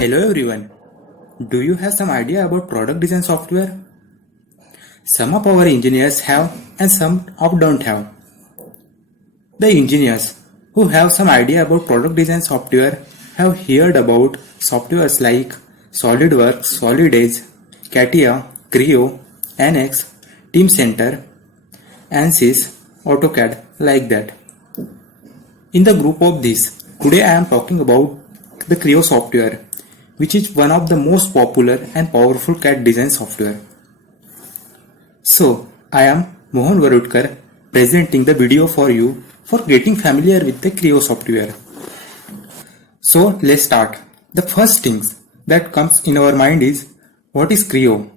Hello everyone. Do you have some idea about product design software? Some of our engineers have and some of don't have. The engineers who have some idea about product design software have heard about softwares like SolidWorks, Solid Edge, CATIA, Creo, NX, Teamcenter, ANSYS, AutoCAD like that. In the group of these, today I am talking about the Creo software, which is one of the most popular and powerful CAD design software. So, I am Mohan Varudkar presenting the video for you for getting familiar with the Creo software. So, let's start. The first things that comes in our mind is, what is Creo?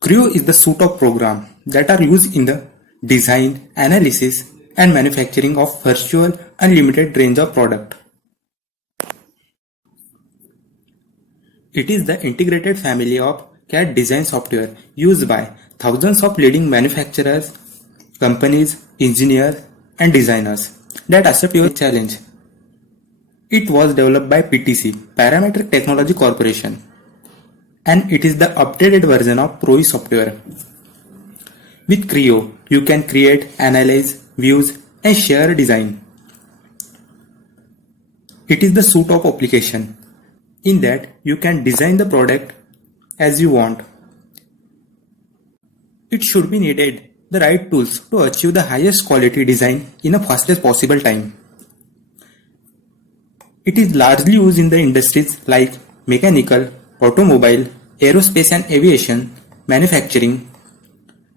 Creo is the suite of programs that are used in the design, analysis and manufacturing of virtual unlimited range of product. It is the integrated family of CAD design software used by thousands of leading manufacturers, companies, engineers, and designers that accept your challenge. It was developed by PTC, Parametric Technology Corporation, and it is the updated version of Pro software. With Creo, you can create, analyze, views, and share a design. It is the suite of application. In that, you can design the product as you want. It should be needed the right tools to achieve the highest quality design in a fastest possible time. It is largely used in the industries like mechanical, automobile, aerospace and aviation, manufacturing,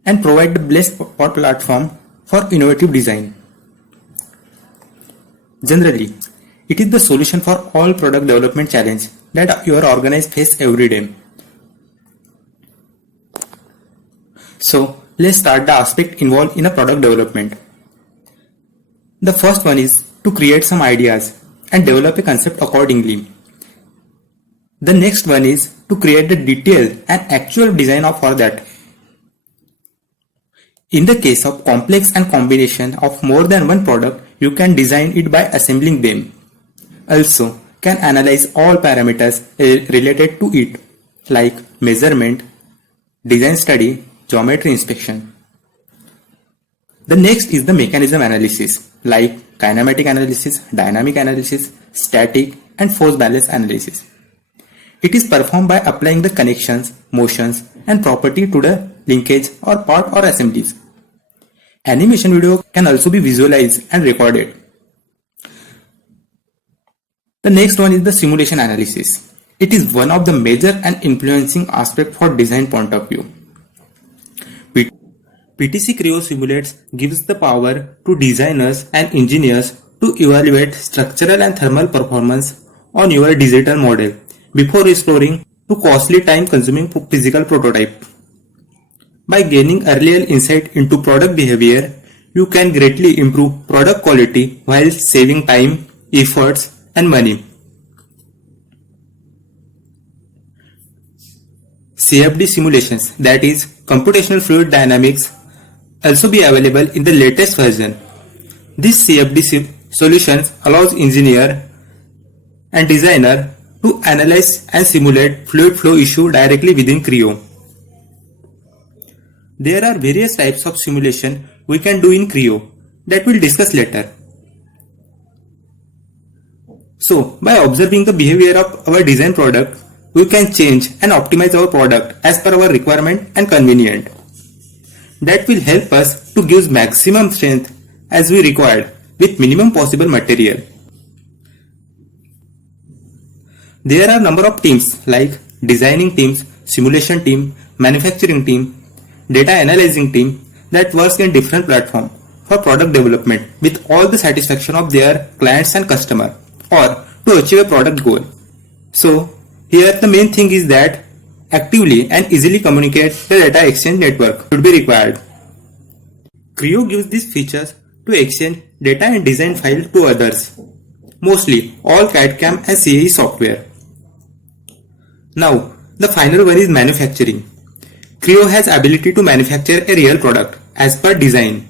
and provide the best platform for innovative design. Generally, it is the solution for all product development challenges that your organization face every day. So, let's start the aspect involved in a product development. The first one is to create some ideas and develop a concept accordingly. The next one is to create the detailed and actual design for that. In the case of complex and combination of more than one product, you can design it by assembling them. Also, can analyze all parameters related to it, like measurement, design study, geometry inspection. The next is the mechanism analysis, like kinematic analysis, dynamic analysis, static, and force balance analysis. It is performed by applying the connections, motions, and property to the linkage or part or assemblies. Animation video can also be visualized and recorded. The next one is the simulation analysis. It is one of the major and influencing aspects for design point of view. PTC Creo Simulates gives the power to designers and engineers to evaluate structural and thermal performance on your digital model before exploring to costly time-consuming physical prototype. By gaining earlier insight into product behavior, you can greatly improve product quality while saving time, efforts, and money. CFD simulations, that is computational fluid dynamics, also be available in the latest version. This CFD solutions allows engineer and designer to analyze and simulate fluid flow issue directly within Creo. There are various types of simulation we can do in Creo that we'll discuss later. So, by observing the behavior of our design product, we can change and optimize our product as per our requirement and convenient. That will help us to give maximum strength as we required with minimum possible material. There are number of teams like designing teams, simulation team, manufacturing team, data analyzing team that works in different platforms for product development with all the satisfaction of their clients and customer, or to achieve a product goal. So, here the main thing is that actively and easily communicate the data exchange network should be required. Creo gives these features to exchange data and design file to others, mostly all CAD/CAM and CAE software. Now, the final one is manufacturing. Creo has ability to manufacture a real product as per design.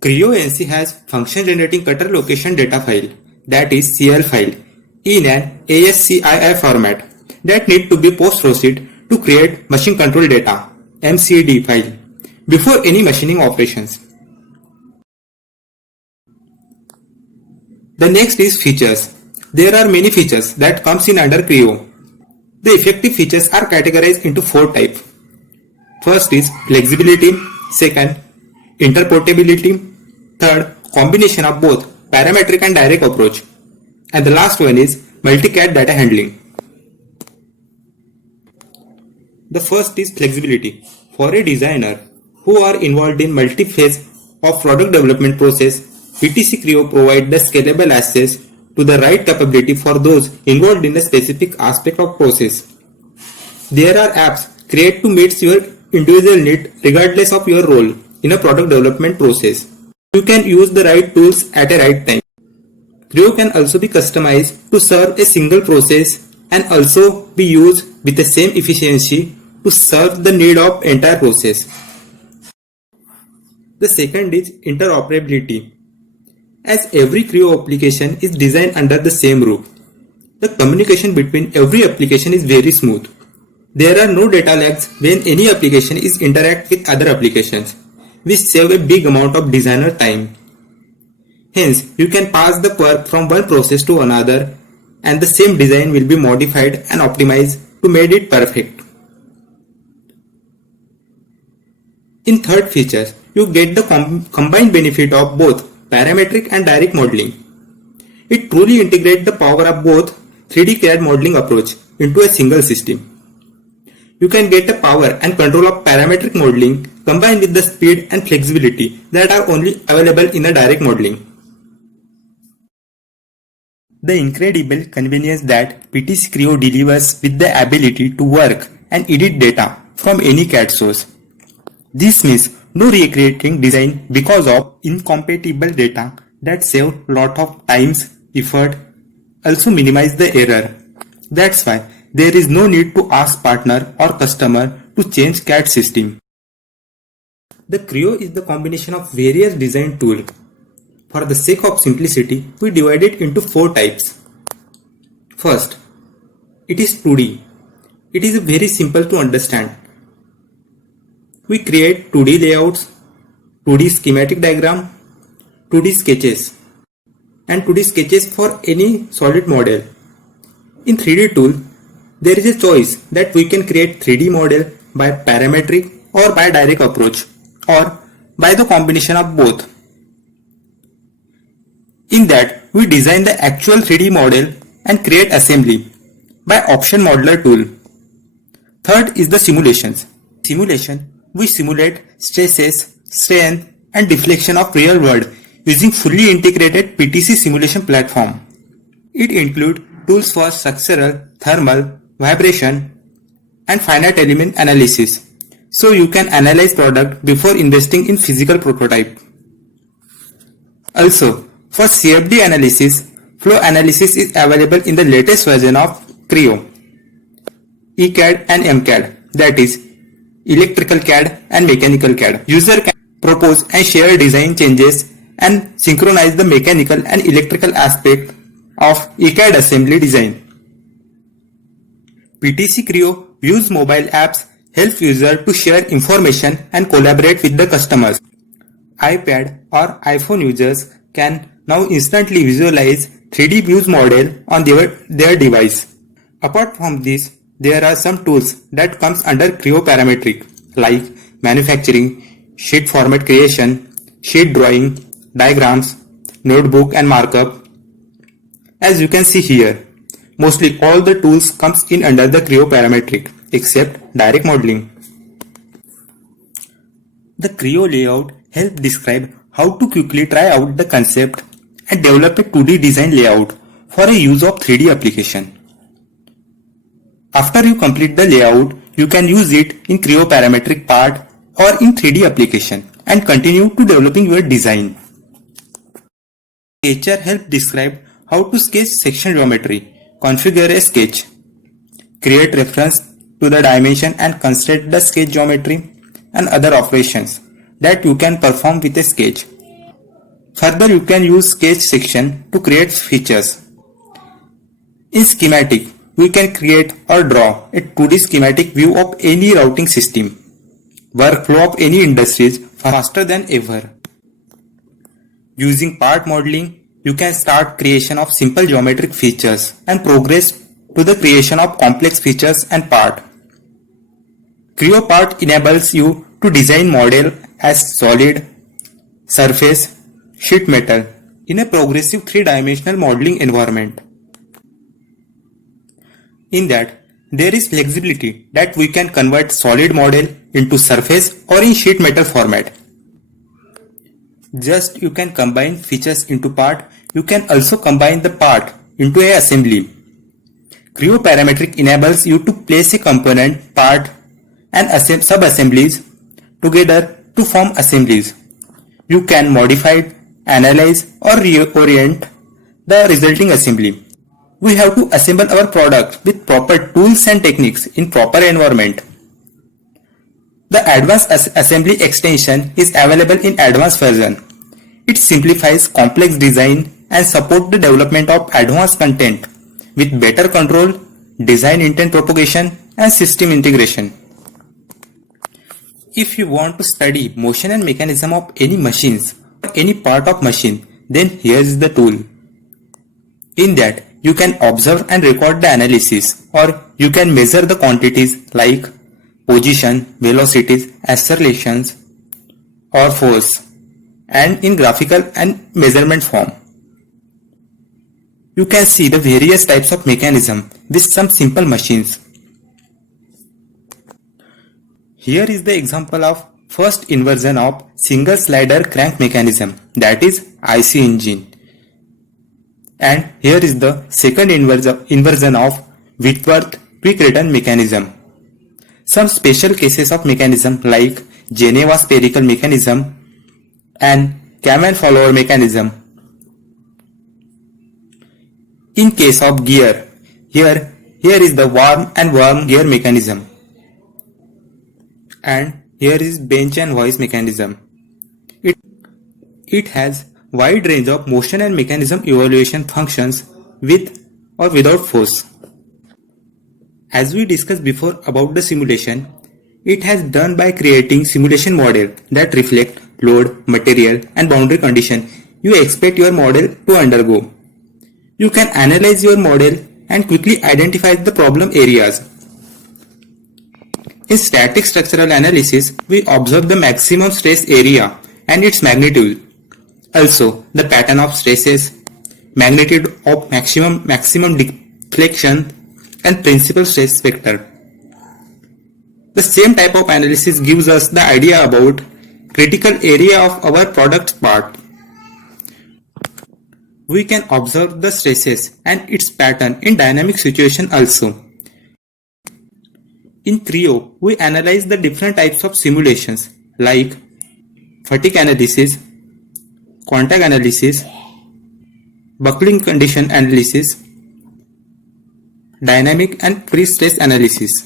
Creo NC has function generating cutter location data file, that is CL file, in an ASCII format that need to be post-processed to create machine control data (MCD) file before any machining operations. The next is features. There are many features that comes in under Creo. The effective features are categorized into 4 types. First is flexibility, second, interportability, third, combination of both parametric and direct approach, and the last one is multi-CAD data handling. The first is flexibility. For a designer who are involved in multi-phase of product development process, PTC Creo provides the scalable access to the right capability for those involved in a specific aspect of process. There are apps created to meet your individual need regardless of your role in a product development process. You can use the right tools at a right time. Creo can also be customized to serve a single process and also be used with the same efficiency to serve the need of entire process. The second is interoperability. As every Creo application is designed under the same roof, the communication between every application is very smooth. There are no data lags when any application is interact with other applications, which save a big amount of designer time. Hence, you can pass the work from one process to another and the same design will be modified and optimized to make it perfect. In third feature, you get the combined benefit of both parametric and direct modeling. It truly integrates the power of both 3D CAD modeling approach into a single system. You can get the power and control of parametric modeling combined with the speed and flexibility that are only available in a direct modeling. The incredible convenience that PTC Creo delivers with the ability to work and edit data from any CAD source. This means no recreating design because of incompatible data that save lot of times, effort, also minimize the error. That's why there is no need to ask partner or customer to change CAD system. The Creo is the combination of various design tools. For the sake of simplicity, we divide it into 4 types. First, it is 2D. It is very simple to understand. We create 2D layouts, 2D schematic diagram, 2D sketches, and 2D sketches for any solid model. In 3D tool, there is a choice that we can create 3D model by parametric or by direct approach or by the combination of both. In that, we design the actual 3D model and create assembly by Option Modeler tool. Third is the simulations. Simulation, we simulate stresses, strain and deflection of real world using fully integrated PTC simulation platform. It includes tools for structural, thermal, vibration and finite element analysis, so you can analyze product before investing in physical prototype. Also, for CFD analysis, flow analysis is available in the latest version of Creo, ECAD and MCAD, that is Electrical CAD and Mechanical CAD. User can propose and share design changes and synchronize the mechanical and electrical aspect of ECAD assembly design. PTC Creo Views mobile apps help users to share information and collaborate with the customers. iPad or iPhone users can now instantly visualize 3D views model on their device. Apart from this, there are some tools that comes under Creo parametric like manufacturing, sheet format creation, sheet drawing, diagrams, notebook and markup. As you can see here, mostly all the tools comes in under the Creo parametric except direct modeling. The Creo layout helps describe how to quickly try out the concept and develop a 2D design layout for a use of 3D application. After you complete the layout, you can use it in Creo parametric part or in 3D application and continue to developing your design. Sketcher helps describe how to sketch section geometry, configure a sketch, create reference to the dimension and construct the sketch geometry and other operations that you can perform with a sketch. Further, you can use sketch section to create features. In schematic, we can create or draw a 2D schematic view of any routing system. Workflow of any industries faster than ever. Using part modeling, you can start creation of simple geometric features and progress to the creation of complex features and part. Creo part enables you to design model as solid, surface, sheet metal in a progressive three-dimensional modeling environment. In that, there is flexibility that we can convert solid model into surface or in sheet metal format. Just you can combine features into part, you can also combine the part into a assembly. Creo parametric enables you to place a component, part and sub-assemblies together to form assemblies. You can modify, analyze or reorient the resulting assembly. We have to assemble our product with proper tools and techniques in proper environment. The advanced assembly extension is available in advanced version. It simplifies complex design and supports the development of advanced content with better control, design intent propagation and system integration. If you want to study motion and mechanism of any machines or any part of machine, then here is the tool. In that, you can observe and record the analysis, or you can measure the quantities like position, velocities, accelerations or force, and in graphical and measurement form. You can see the various types of mechanism with some simple machines. Here is the example of first inversion of single slider crank mechanism, that is IC engine. And here is the second inversion of Whitworth quick return mechanism. Some special cases of mechanism like Geneva spherical mechanism and Kaman follower mechanism. In case of gear, here is the worm gear mechanism. And here is bench and voice mechanism. It has wide range of motion and mechanism evaluation functions with or without force. As we discussed before about the simulation, it has done by creating simulation model that reflect load, material and boundary condition you expect your model to undergo. You can analyze your model and quickly identify the problem areas. In static structural analysis, we observe the maximum stress area and its magnitude. Also, the pattern of stresses, magnitude of maximum deflection and principal stress vector. The same type of analysis gives us the idea about critical area of our product part. We can observe the stresses and its pattern in dynamic situation also. In Creo, we analyze the different types of simulations like fatigue analysis, contact analysis, buckling condition analysis, dynamic and pre-stress analysis.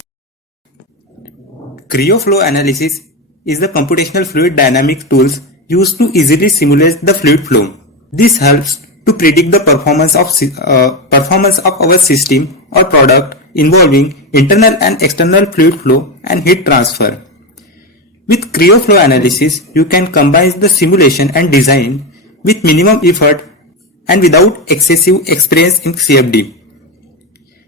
Creo flow analysis is the computational fluid dynamic tools used to easily simulate the fluid flow. This helps to predict the performance of our system or product involving internal and external fluid flow and heat transfer. With Creo flow analysis, you can combine the simulation and design with minimum effort and without excessive experience in CFD.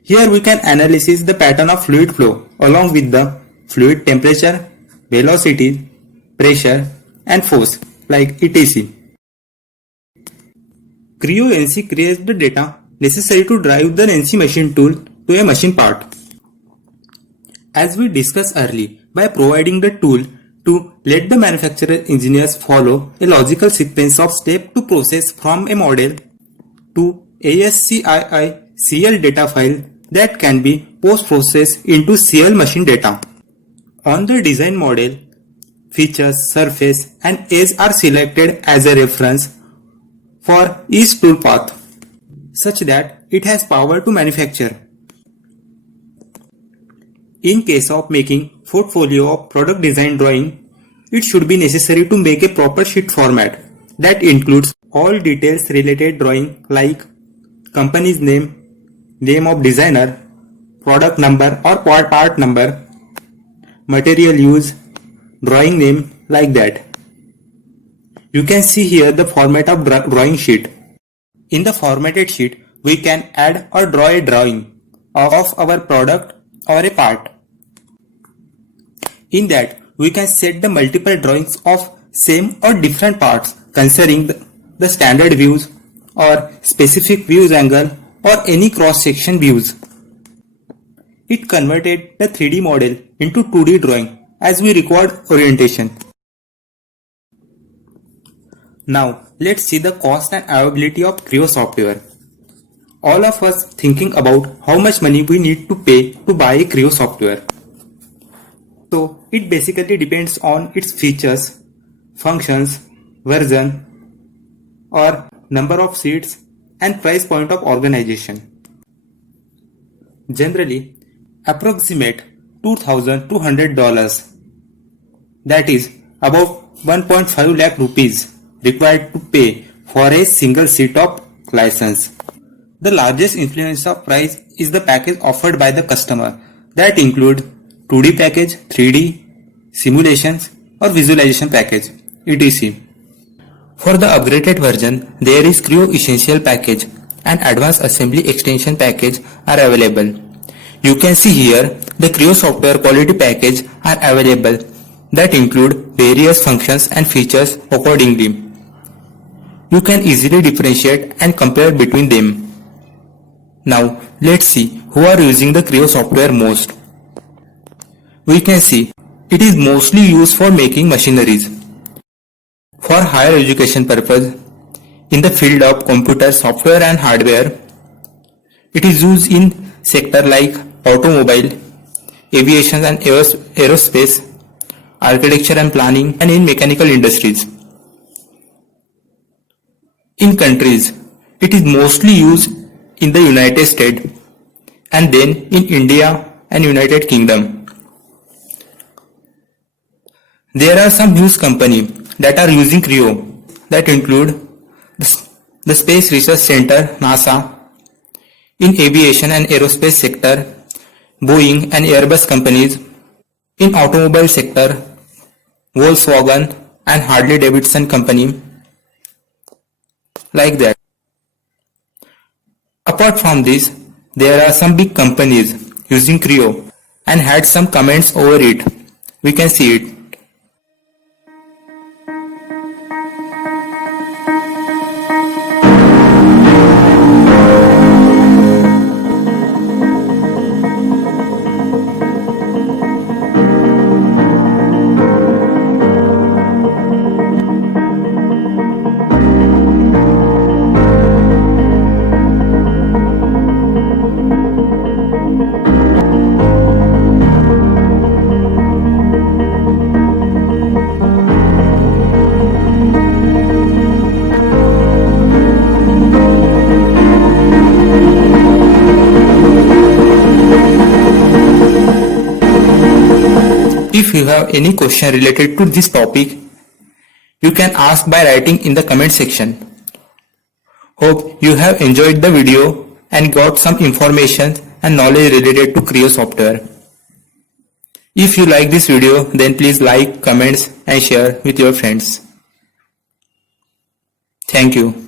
Here we can analyze the pattern of fluid flow along with the fluid temperature, velocity, pressure and force like etc. Creo NC creates the data necessary to drive the NC machine tool to a machine part. As we discussed earlier, by providing the tool to let the manufacturer engineers follow a logical sequence of steps to process from a model to ASCII CL data file that can be post-processed into CL machine data. On the design model, features, surface and edge are selected as a reference for each tool path such that it has power to manufacture. In case of making portfolio of product design drawing, it should be necessary to make a proper sheet format that includes all details related drawing like company's name, name of designer, product number or part number, material use, drawing name, like that. You can see here the format of drawing sheet. In the formatted sheet, we can add or draw a drawing of our product or a part. In that, we can set the multiple drawings of same or different parts considering the standard views or specific views angle or any cross-section views. It converted the 3D model into 2D drawing as we required orientation. Now let's see the cost and availability of Creo software. All of us thinking about how much money we need to pay to buy a Creo software. So it basically depends on its features, functions, version or number of seats and price point of organization. Generally, approximate $2,200, that is about 1.5 lakh rupees required to pay for a single seat of license. The largest influence of price is the package offered by the customer that include 2D package, 3D, simulations or visualization package, etc. For the upgraded version, there is Creo Essential package and Advanced Assembly Extension package are available. You can see here the Creo software quality package are available that include various functions and features accordingly. You can easily differentiate and compare between them. Now let's see who are using the Creo software most. We can see it is mostly used for making machineries. For higher education purpose, in the field of computer software and hardware, it is used in sector like automobile, aviation and aerospace, architecture and planning, and in mechanical industries. In countries, it is mostly used in the United States and then in India and United Kingdom. There are some huge companies that are using Creo that include the Space Research Center, NASA, in aviation and aerospace sector, Boeing and Airbus companies, in automobile sector, Volkswagen and Harley Davidson company, like that. Apart from this, there are some big companies using Creo and had some comments over it. We can see it. If you have any question related to this topic, you can ask by writing in the comment section. Hope you have enjoyed the video and got some information and knowledge related to Creo software. If you like this video, then please like, comments and share with your friends. Thank you.